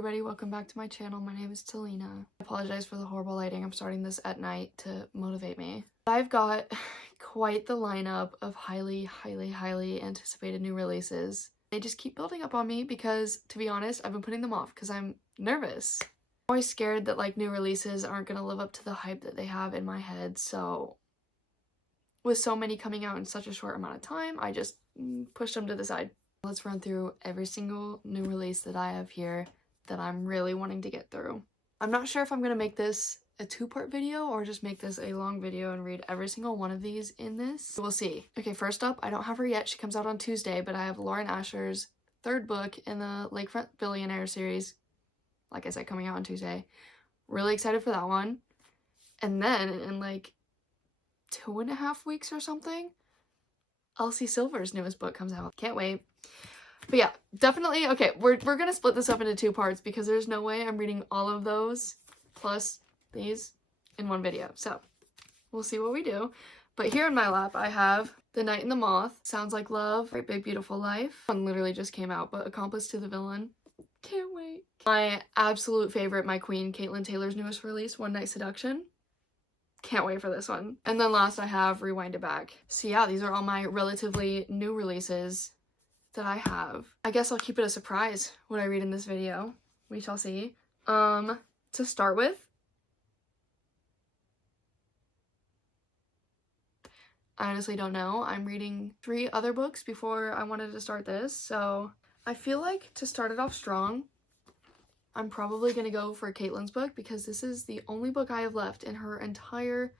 everybody, welcome back to my channel. My name is Talina. I apologize for the horrible lighting. I'm starting this at night to motivate me. I've got quite the lineup of highly anticipated new releases. They just keep building up on me because, to be honest, I've been putting them off because I'm nervous. I'm always scared that like new releases aren't gonna live up to the hype that they have in my head, so with so many coming out in such a short amount of time, I just pushed them to the side. Let's run through every single new release that I have here that I'm really wanting to get through. I'm not sure if I'm going to make this a two-part video or just make this a long video and read every single one of these in this. We'll see. Okay, first up, I don't have her yet. She comes out on Tuesday, but I have Lauren Asher's third book in the Lakefront Billionaire series. Like I said, coming out on Tuesday. Really excited for that one. And then in like 2.5 weeks or something, Elsie Silver's newest book comes out. Can't wait. But yeah, definitely, okay, we're gonna split this up into two parts because there's no way I'm reading all of those plus these in one video. So we'll see what we do. But here in my lap, I have The Night and the Moth, Sounds Like Love, Great Big Beautiful Life. One literally just came out, but Accomplice to the Villain. Can't wait. My absolute favorite, my queen, Caitlin Taylor's newest release, One Night Seduction. Can't wait for this one. And then last I have Rewind It Back. So yeah, these are all my relatively new releases that I have. I guess I'll keep it a surprise what I read in this video. We shall see. To start with, I honestly don't know. I'm reading 3 other books before I wanted to start this, so I feel like to start it off strong, I'm probably gonna go for Caitlin's book because this is the only book I have left in her entire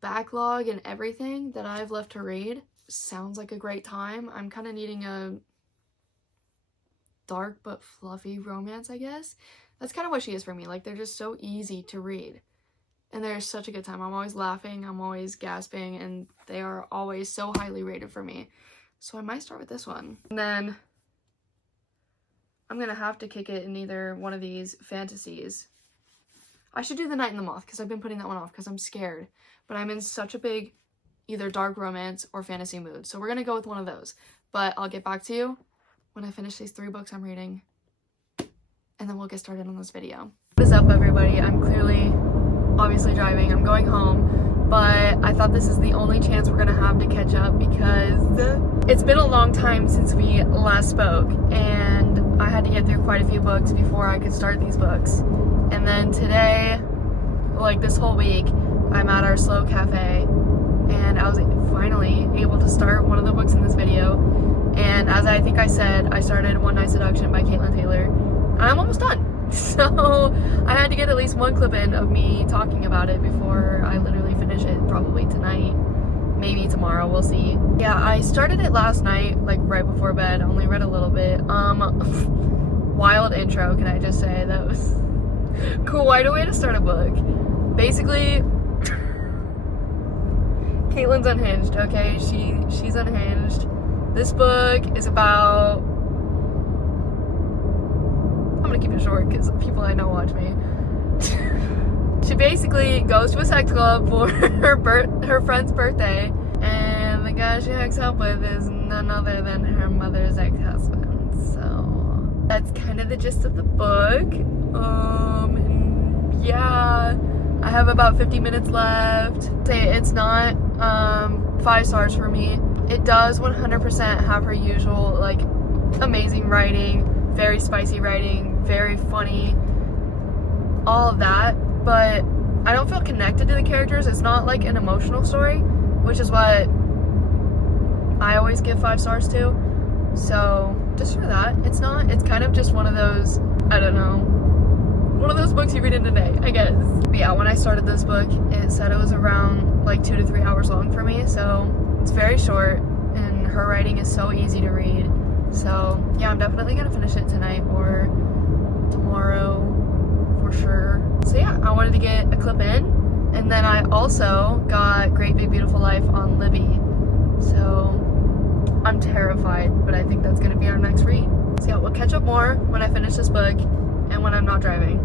backlog and everything that I've left to read. Sounds like a great time. I'm kind of needing a dark but fluffy romance, I guess. That's kind of what she is for me. Like, they're just so easy to read. And they're such a good time. I'm always laughing, I'm always gasping, and they are always so highly rated for me. So I might start with this one. And then I'm gonna have to kick it in either one of these fantasies. I should do The Night and the Moth because I've been putting that one off because I'm scared. But I'm in such a big either dark romance or fantasy mood. So we're gonna go with one of those. But I'll get back to you when I finish these 3 books I'm reading. And then we'll get started on this video. What is up, everybody? I'm clearly, obviously driving. I'm going home. But I thought this is the only chance we're gonna have to catch up because it's been a long time since we last spoke. And I had to get through quite a few books before I could start these books. And then today, like this whole week, I'm at our slow cafe. And I was finally able to start one of the books in this video. And as I think I said, I started One Night Seduction by Caitlin Taylor. And I'm almost done. So I had to get at least one clip in of me talking about it before I literally finish it, probably tonight. Maybe tomorrow, we'll see. Yeah, I started it last night, like right before bed. Only read a little bit. Wild intro, can I just say. That was quite a way to start a book. Basically, Caitlin's unhinged, okay? She's unhinged. This book is about... I'm gonna keep it short because people I know watch me. She basically goes to a sex club for her friend's birthday, and the guy she hooks up with is none other than her mother's ex-husband. So that's kind of the gist of the book. And yeah, I have about 50 minutes left. It's not 5 stars for me. It does 100% have her usual like amazing writing, very spicy writing, very funny, all of that, but I don't feel connected to the characters. It's not like an emotional story, which is what I always give 5 stars to. So just for that, it's kind of just one of those, I don't know, one of those books you read in a day, I guess. But yeah, when I started this book, it said it was around like 2 to 3 hours long for me, so it's very short, and her writing is so easy to read. So yeah, I'm definitely gonna finish it tonight or tomorrow for sure. So yeah, I wanted to get a clip in, and then I also got Great Big Beautiful Life on Libby. So I'm terrified, but I think that's gonna be our next read. So yeah, we'll catch up more when I finish this book and when I'm not driving.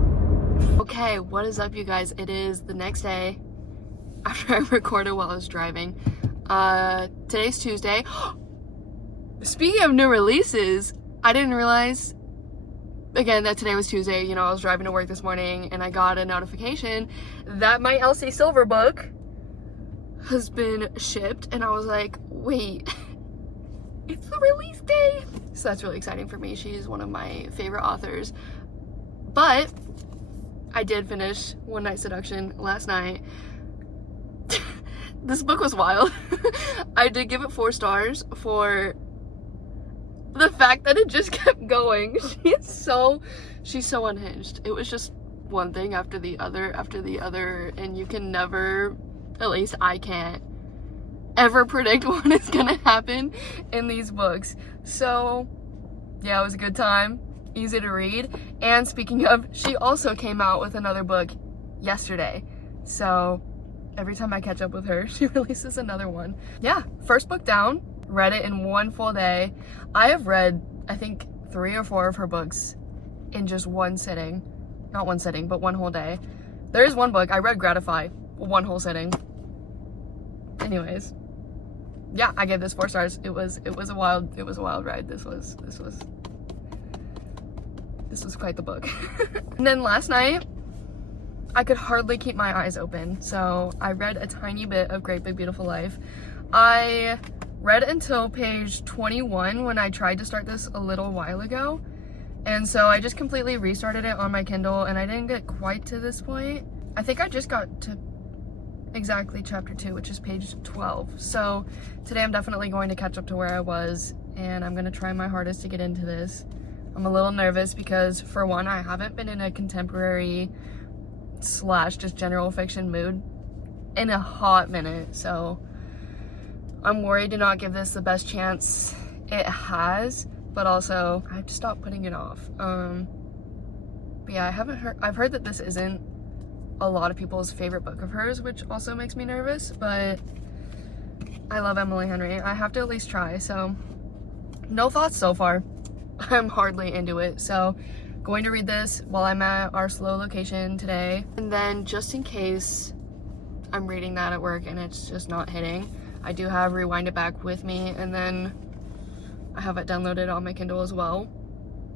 Okay, what is up, you guys? It is the next day after I recorded while I was driving. Today's Tuesday. Speaking of new releases, I didn't realize again, that today was Tuesday, you know, I was driving to work this morning and I got a notification that my LC Silver book has been shipped, and I was like, wait, it's the release day. So that's really exciting for me. She's one of my favorite authors. But I did finish One Night Seduction last night. This book was wild. I did give it 4 stars for the fact that it just kept going. She's so unhinged. It was just one thing after the other, and you can never, at least I can't, ever predict what is gonna happen in these books. So yeah, it was a good time, easy to read. And speaking of, she also came out with another book yesterday, so every time I catch up with her, she releases another one. Yeah, first book down, read it in one full day. I have read, I think, 3 or 4 of her books in just one sitting. Not one sitting, but one whole day. There is one book I read, Gratify, one whole sitting. Anyways, yeah, I gave this 4 stars. It was a wild ride. This was quite the book. And then last night, I could hardly keep my eyes open, so I read a tiny bit of Great Big Beautiful Life. I read until page 21 when I tried to start this a little while ago, and so I just completely restarted it on my Kindle, and I didn't get quite to this point. I think I just got to exactly chapter 2, which is page 12. So today I'm definitely going to catch up to where I was, and I'm going to try my hardest to get into this. I'm a little nervous because, for one, I haven't been in a contemporary / just general fiction mood in a hot minute, so I'm worried to not give this the best chance it has, but also I have to stop putting it off. But yeah, I've heard that this isn't a lot of people's favorite book of hers, which also makes me nervous, but I love Emily Henry. I have to at least try, so no thoughts so far. I'm hardly into it, so going to read this while I'm at our slow location today, and then just in case I'm reading that at work and it's just not hitting, I do have Rewind It Back with me, and then I have it downloaded on my Kindle as well.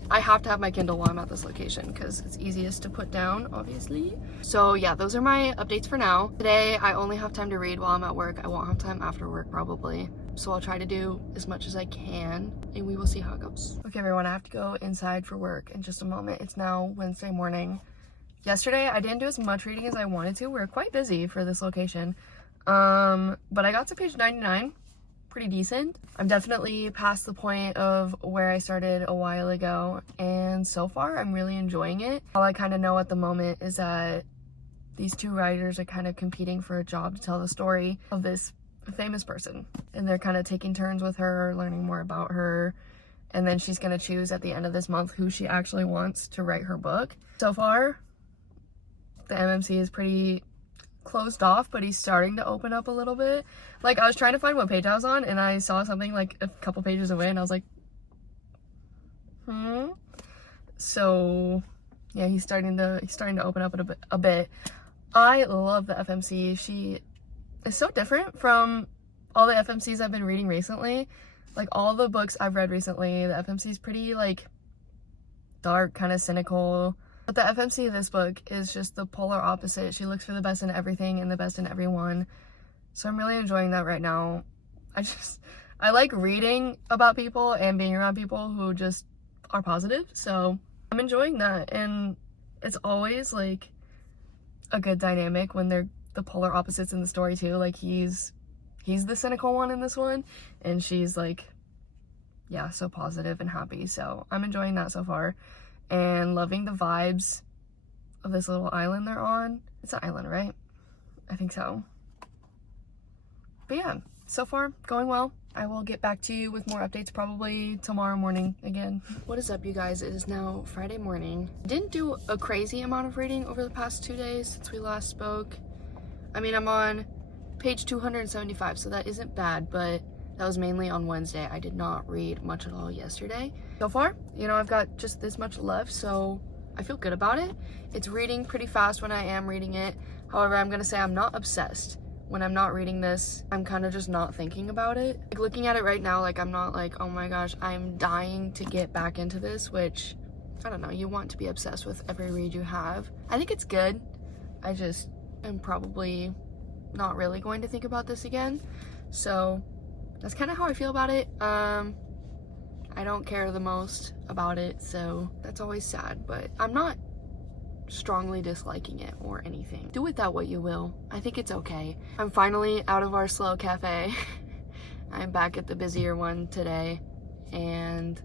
I have to have my Kindle while I'm at this location because it's easiest to put down, obviously. So yeah, those are my updates for now. Today I only have time to read while I'm at work. I won't have time after work probably, so I'll try to do as much as I can, and we will see how it goes. Okay everyone, I have to go inside for work in just a moment. It's now Wednesday morning. Yesterday I didn't do as much reading as I wanted to. We're quite busy for this location, but I got to page 99. Pretty decent. I'm definitely past the point of where I started a while ago, and so far I'm really enjoying it. All I kind of know at the moment is that these 2 writers are kind of competing for a job to tell the story of this famous person, and they're kind of taking turns with her, learning more about her, and then she's going to choose at the end of this month who she actually wants to write her book. So far the MMC is pretty closed off, but he's starting to open up a little bit. Like, I was trying to find what page I was on, and I saw something like a couple pages away, and I was like, so yeah, he's starting to open up a bit. I love the FMC. She is so different from all the FMCs I've been reading recently. Like, all the books I've read recently, the FMC is pretty like dark, kind of cynical. But the FMC of this book is just the polar opposite. She looks for the best in everything and the best in everyone. So I'm really enjoying that right now. I like reading about people and being around people who just are positive. So I'm enjoying that. And it's always like a good dynamic when they're the polar opposites in the story too. Like, he's the cynical one in this one, and she's like, yeah, so positive and happy. So I'm enjoying that so far, and loving the vibes of this little island they're on. It's an island, right? I think so. But yeah, so far going well. I will get back to you with more updates probably tomorrow morning again. What is up, you guys? It is now Friday morning. I didn't do a crazy amount of reading over the past 2 days since we last spoke. I mean, I'm on page 275, so that isn't bad, but that was mainly on Wednesday. I did not read much at all yesterday. So far, you know, I've got just this much left, so I feel good about it. It's reading pretty fast when I am reading it. However, I'm gonna say I'm not obsessed. When I'm not reading this, I'm kind of just not thinking about it. Like, looking at it right now, like, I'm not like, oh my gosh, I'm dying to get back into this, which I don't know, you want to be obsessed with every read you have. I think it's good. I just am probably not really going to think about this again. So that's kind of how I feel about it. I don't care the most about it, so that's always sad, but I'm not strongly disliking it or anything. Do with that what you will. I think it's okay. I'm finally out of our slow cafe. I'm back at the busier one today, and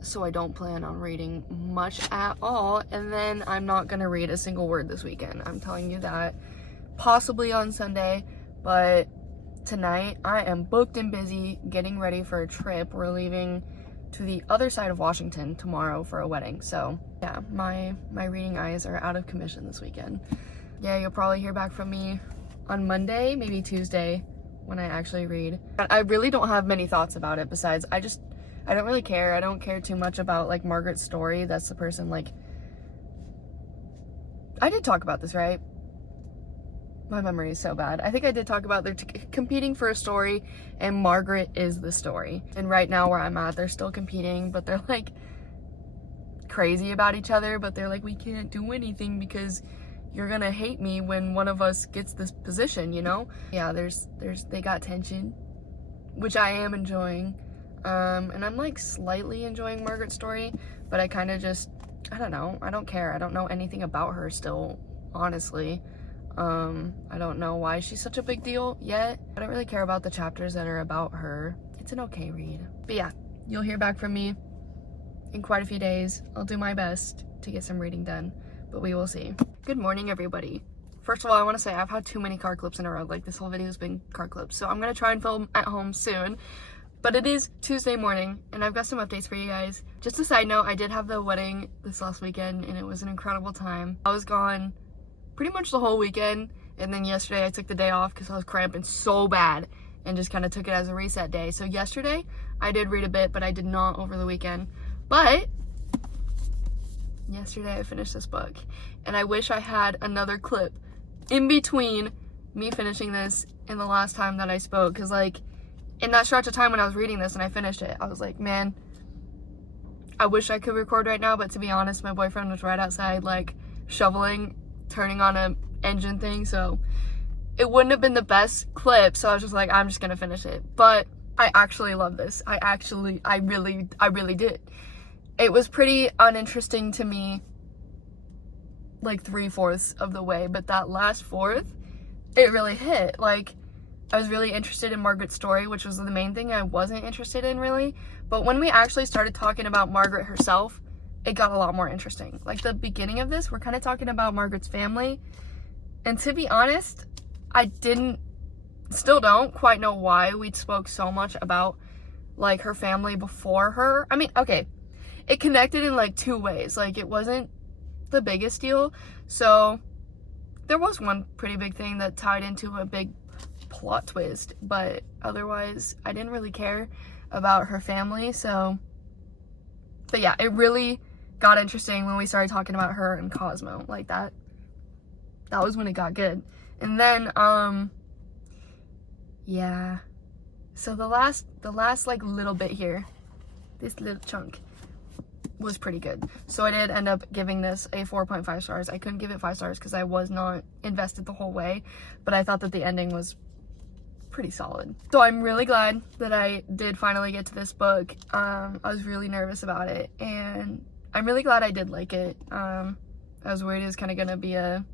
so I don't plan on reading much at all, and then I'm not gonna read a single word this weekend. I'm telling you that. Possibly on Sunday, but tonight I am booked and busy getting ready for a trip. We're leaving to the other side of Washington tomorrow for a wedding, so yeah, my reading eyes are out of commission this weekend. Yeah, you'll probably hear back from me on Monday, maybe Tuesday, when I actually read. I really don't have many thoughts about it besides I don't really care. I don't care too much about like Margaret's story. That's the person, like, I did talk about this, right? My memory is so bad. I think I did talk about they're competing for a story, and Margaret is the story. And right now where I'm at, they're still competing, but they're like crazy about each other, but they're like, we can't do anything because you're gonna hate me when one of us gets this position, you know? Yeah, they got tension, which I am enjoying. And I'm like slightly enjoying Margaret's story, but I kind of just, I don't know. I don't care. I don't know anything about her still, honestly. I don't know why she's such a big deal yet. I don't really care about the chapters that are about her. It's an okay read. But yeah, you'll hear back from me in quite a few days. I'll do my best to get some reading done, but we will see. Good morning, everybody. First of all, I want to say I've had too many car clips in a row. Like, this whole video has been car clips, so I'm gonna try and film at home soon. But it is Tuesday morning, and I've got some updates for you guys. Just a side note, I did have the wedding this last weekend, and it was an incredible time. I was gone pretty much the whole weekend, and then yesterday I took the day off because I was cramping so bad and just kind of took it as a reset day. So yesterday I did read a bit, but I did not over the weekend. But yesterday I finished this book, and I wish I had another clip in between me finishing this and the last time that I spoke, because like in that stretch of time when I was reading this and I finished it, I was like, man, I wish I could record right now, but to be honest, my boyfriend was right outside like shoveling, turning on a engine thing, so it wouldn't have been the best clip. So I was just like, I'm just gonna finish it. But I actually love this. I really did. It was pretty uninteresting to me like 3/4 of the way, but that last fourth, it really hit. Like, I was really interested in Margaret's story, which was the main thing I wasn't interested in really. But when we actually started talking about Margaret herself, it got a lot more interesting. Like, the beginning of this, we're kind of talking about Margaret's family. And to be honest, I still don't quite know why we spoke so much about like her family before her. I mean, okay, it connected in like two ways. Like, it wasn't the biggest deal. So there was one pretty big thing that tied into a big plot twist, but otherwise I didn't really care about her family. So, but yeah, it really got interesting when we started talking about her and Cosmo. Like, that was when it got good. And then yeah, so the last like little bit here, this little chunk, was pretty good. So I did end up giving this a 4.5 stars. I couldn't give it 5 stars because I was not invested the whole way, but I thought that the ending was pretty solid. So I'm really glad that I did finally get to this book. I was really nervous about it, and I'm really glad I did like it. I was worried it was kind of gonna be a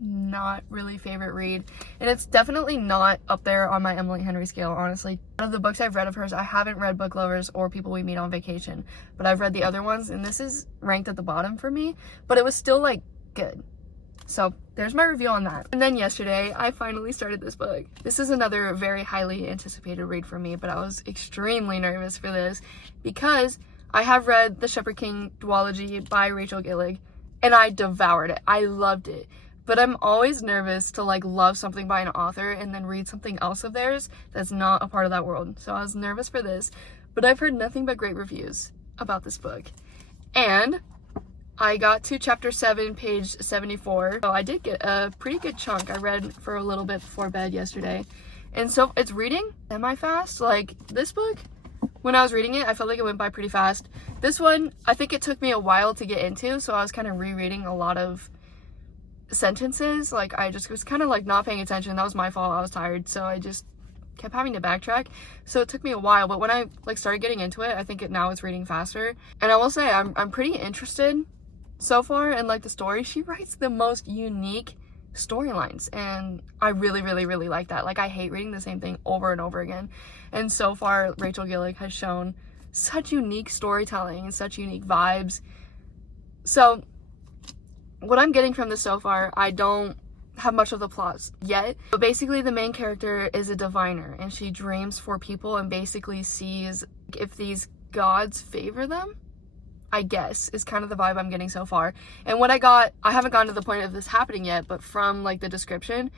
not really favorite read, and it's definitely not up there on my Emily Henry scale, honestly. Out of the books I've read of hers, I haven't read Book Lovers or People We Meet on Vacation, but I've read the other ones, and this is ranked at the bottom for me, but it was still like good. So there's my review on that. And then yesterday I finally started this book. This is another very highly anticipated read for me, but I was extremely nervous for this because I have read The Shepherd King duology by Rachel Gillig, and I devoured it. I loved it. But I'm always nervous to like love something by an author and then read something else of theirs that's not a part of that world. So I was nervous for this, but I've heard nothing but great reviews about this book. And I got to chapter 7, page 74. So I did get a pretty good chunk. I read for a little bit before bed yesterday. And so it's reading semi-fast. Like, this book when I was reading it, I felt like it went by pretty fast. This one, I think it took me a while to get into, so I was kind of rereading a lot of sentences. Like, I just was kind of like not paying attention. That was my fault. I was tired, so I just kept having to backtrack, so it took me a while. But when I like started getting into it, I think now it's reading faster. And I will say I'm pretty interested so far in like the story. She writes the most unique storylines, and I really like that. Like, I hate reading the same thing over and over again, and so far Rachel Gillick has shown such unique storytelling and such unique vibes. So what I'm getting from this so far, I don't have much of the plot yet, but basically the main character is a diviner, and she dreams for people and basically sees if these gods favor them, I guess, is kind of the vibe I'm getting so far. And what I haven't gotten to the point of this happening yet, but from like the description,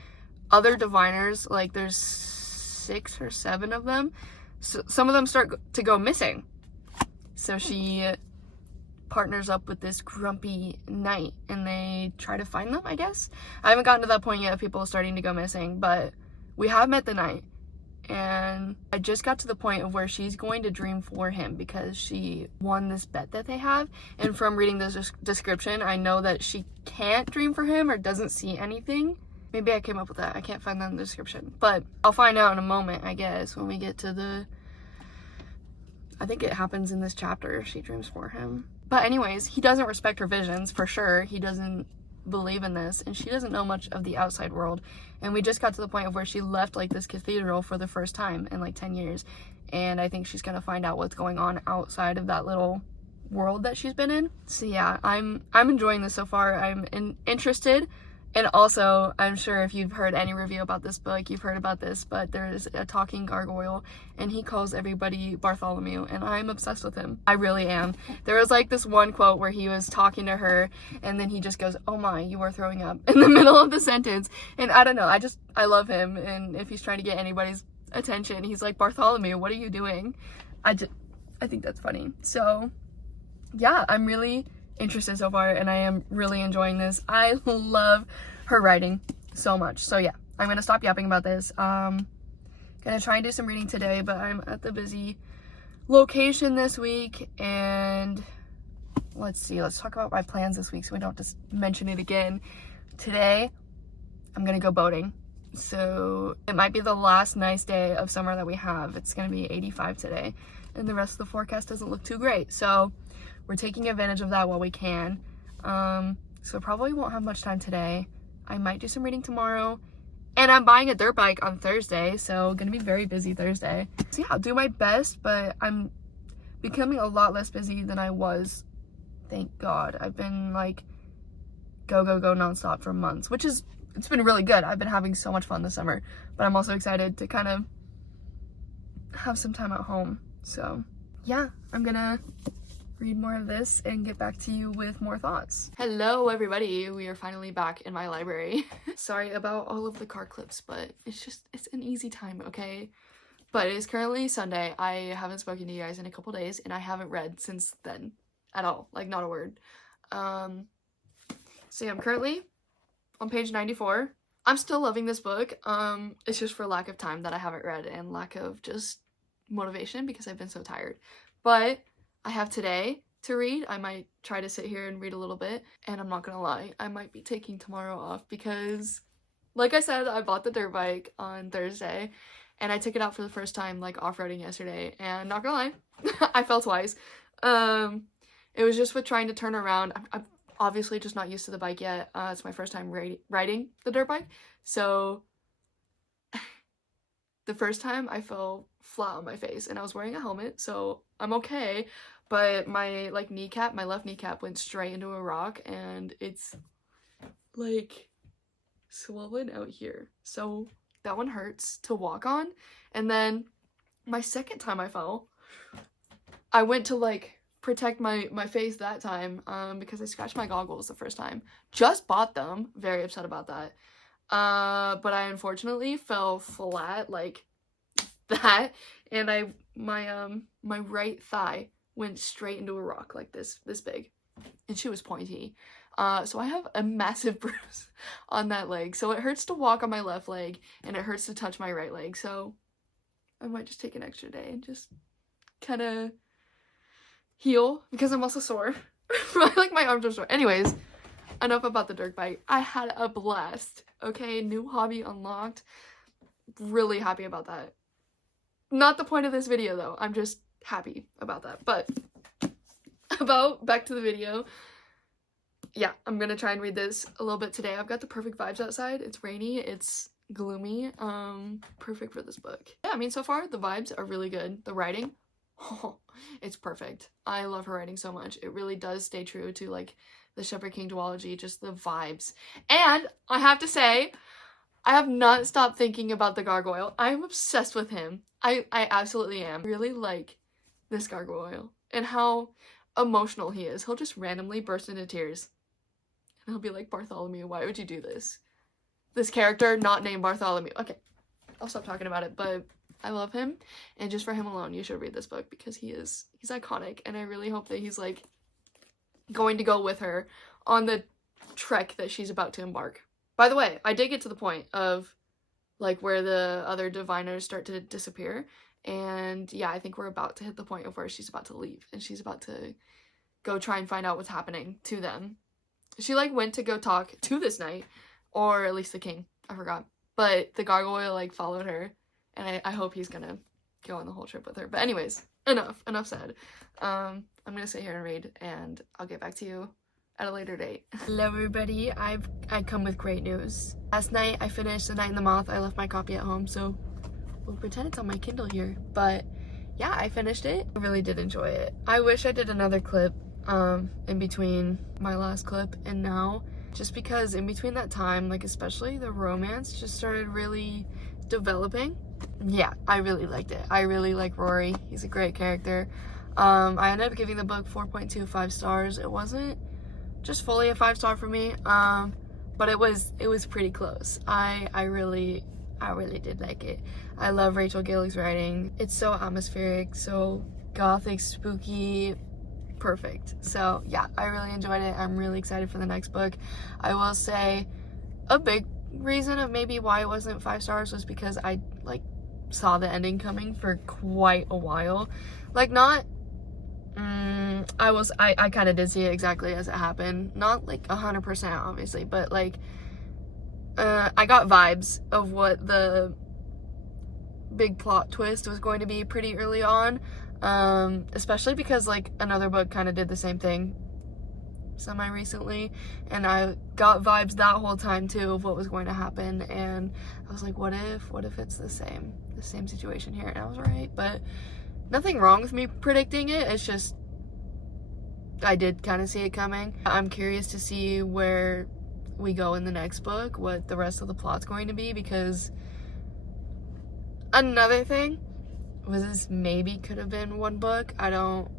other diviners, like there's 6 or 7 of them, so some of them start to go missing. So she partners up with this grumpy knight, and they try to find them, I guess. I haven't gotten to that point yet of people starting to go missing, but we have met the knight, and I just got to the point of where she's going to dream for him because she won this bet that they have. And from reading the description, I know that she can't dream for him or doesn't see anything. Maybe I came up with that. I can't find that in the description, but I'll find out in a moment, I guess, when we get to I think it happens in this chapter. She dreams for him. But anyways, he doesn't respect her visions, for sure. He doesn't believe in this, and she doesn't know much of the outside world. And we just got to the point of where she left like this cathedral for the first time in like 10 years. And I think she's gonna find out what's going on outside of that little world that she's been in. So yeah, I'm enjoying this so far. I'm interested. And also, I'm sure if you've heard any review about this book, you've heard about this, but there's a talking gargoyle, and he calls everybody Bartholomew, and I'm obsessed with him. I really am. There was like this one quote where he was talking to her, and then he just goes, "Oh my, you are throwing up," in the middle of the sentence. And I don't know, I love him, and if he's trying to get anybody's attention, he's like, "Bartholomew, what are you doing?" I think that's funny. So yeah, I'm really interested so far, and I am really enjoying this. I love her writing so much. So yeah, I'm gonna stop yapping about this. Gonna try and do some reading today, but I'm at the busy location this week, and let's talk about my plans this week so we don't just mention it again. Today I'm gonna go boating, so it might be the last nice day of summer that we have. It's gonna be 85 today, and the rest of the forecast doesn't look too great, so we're taking advantage of that while we can. So probably won't have much time today. I might do some reading tomorrow, and I'm buying a dirt bike on Thursday, so gonna be very busy Thursday. So yeah, I'll do my best, but I'm becoming a lot less busy than I was, thank God. I've been like go nonstop for months, it's been really good. I've been having so much fun this summer, but I'm also excited to kind of have some time at home. So yeah, I'm gonna read more of this and get back to you with more thoughts. Hello everybody, we are finally back in my library. Sorry about all of the car clips, but it's an easy time, okay? But it is currently Sunday. I haven't spoken to you guys in a couple days, and I haven't read since then at all, like not a word. So yeah, I'm currently on page 94. I'm still loving this book. It's just for lack of time that I haven't read, and lack of just motivation because I've been so tired. But I have today to read. I might try to sit here and read a little bit, and I'm not gonna lie, I might be taking tomorrow off because, like I said, I bought the dirt bike on Thursday, and I took it out for the first time, like off-roading yesterday, and not gonna lie, I fell twice. It was just with trying to turn around. I'm obviously just not used to the bike yet. It's my first time riding the dirt bike, so the first time I fell flat on my face, and I was wearing a helmet, so I'm okay, but my like kneecap, my left kneecap went straight into a rock, and it's like swollen out here, so that one hurts to walk on. And then my second time I fell, I went to like protect my face that time, because I scratched my goggles the first time. Just bought them, very upset about that. But I unfortunately fell flat like that, and my right thigh went straight into a rock like this big, and she was pointy. So I have a massive bruise on that leg, so it hurts to walk on my left leg, and it hurts to touch my right leg, so I might just take an extra day and just kind of heal because I'm also sore. Like my arms are sore. Anyways, enough about the dirt bike. I had a blast. Okay, new hobby unlocked. Really happy about that. Not the point of this video though. I'm just happy about that. But back to the video. Yeah, I'm gonna try and read this a little bit today. I've got the perfect vibes outside. It's rainy, it's gloomy. Perfect for this book. Yeah, I mean, so far the vibes are really good. The writing, oh, it's perfect. I love her writing so much. It really does stay true to like the Shepherd King duology, just the vibes. And I have to say, I have not stopped thinking about the gargoyle. I'm obsessed with him. I absolutely am. I really like this gargoyle and how emotional he is. He'll just randomly burst into tears. And he'll be like, Bartholomew, why would you do this? This character not named Bartholomew. Okay, I'll stop talking about it, but I love him. And just for him alone, you should read this book because he's iconic. And I really hope that he's like going to go with her on the trek that she's about to embark. By the way, I did get to the point of like where the other diviners start to disappear. And yeah, I think we're about to hit the point of where she's about to leave and she's about to go try and find out what's happening to them. She like went to go talk to this knight, or at least the king, I forgot. But the gargoyle like followed her, and I hope he's gonna go on the whole trip with her. But anyways, enough said. I'm gonna sit here and read, and I'll get back to you at a later date. Hello everybody, I come with great news. Last night I finished The Night in the Moth. I left my copy at home, so we'll pretend it's on my Kindle here. But yeah, I finished it. I really did enjoy it. I wish I did another clip in between my last clip and now, just because in between that time, like especially the romance just started really developing. Yeah, I really liked it. I really like Rory. He's a great character. I ended up giving the book 4.25 stars. It wasn't just fully a 5-star for me, but it was pretty close. I really did like it. I love Rachel Gillig's writing. It's so atmospheric, so gothic, spooky, perfect. So yeah, I really enjoyed it. I'm really excited for the next book. I will say a big reason of maybe why it wasn't 5 stars was because I like saw the ending coming for quite a while. Like not I kind of did see it exactly as it happened. Not like 100% obviously, but like I got vibes of what the big plot twist was going to be pretty early on. Especially because like another book kind of did the same thing semi-recently, and I got vibes that whole time too of what was going to happen, and I was like, what if it's the same situation here? And I was right, but nothing wrong with me predicting it. It's just I did kind of see it coming. I'm curious to see where we go in the next book, what the rest of the plot's going to be, because another thing was this maybe could have been one book. I don't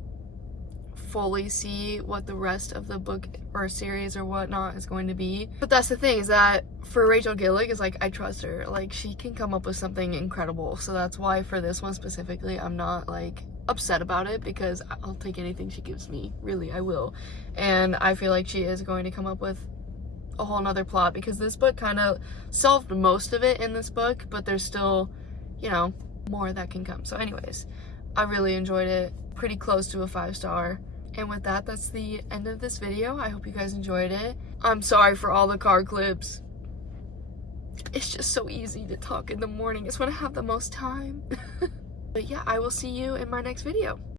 fully see what the rest of the book or series or whatnot is going to be. But that's the thing, is that for Rachel Gillig, is like I trust her. Like she can come up with something incredible. So that's why for this one specifically, I'm not like upset about it, because I'll take anything she gives me. Really, I will. And I feel like she is going to come up with a whole nother plot, because this book kind of solved most of it in this book, but there's still, you know, more that can come. So anyways, I really enjoyed it. Pretty close to a 5-star. And with that, that's the end of this video. I hope you guys enjoyed it. I'm sorry for all the card clips. It's just so easy to talk in the morning. It's when I have the most time. But yeah, I will see you in my next video.